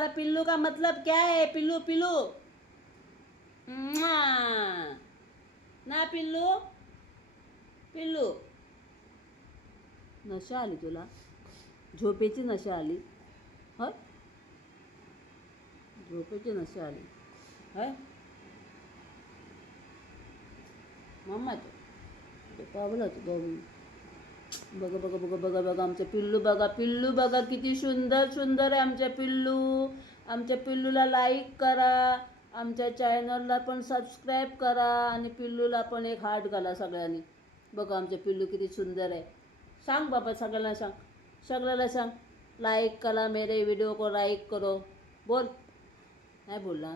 तुम्हारा पिल्लू का मतलब क्या है? पिल्लू पिल्लू ना पिल्लू पिल्लू. नशा आली तुला, झोपेची नशा आली. ह झोपेची नशा आली. हय मम्माचं पावलाच बघू. बघा बघा बघा बघा बघा आमचं पिल्लू बघा. पिल्लू बघा किती सुंदर सुंदर आहे आमच्या पिल्लू. आमच्या पिल्लूला लाईक करा, आमच्या चॅनलला पण सबस्क्राईब करा आणि पिल्लूला पण एक हार्ट घाला सगळ्यांनी. बघा आमचे पिल्लू किती सुंदर आहे. सांग बाबा सगळ्यांना सांग, सगळ्याला सांग लाईक करा, मेरे वीडियो को लाईक करो. बोल. नाही बोलला.